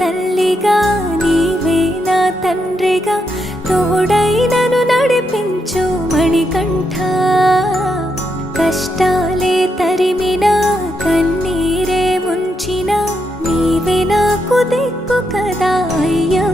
తల్లిగా నీవే నా తండ్రిగా తోడై నన్ను నడిపించు మణికంఠ. కష్టాలే తరిమినా కన్నీరే ముంచిన నీవే నాకు దిక్కు కదా అయ్యా.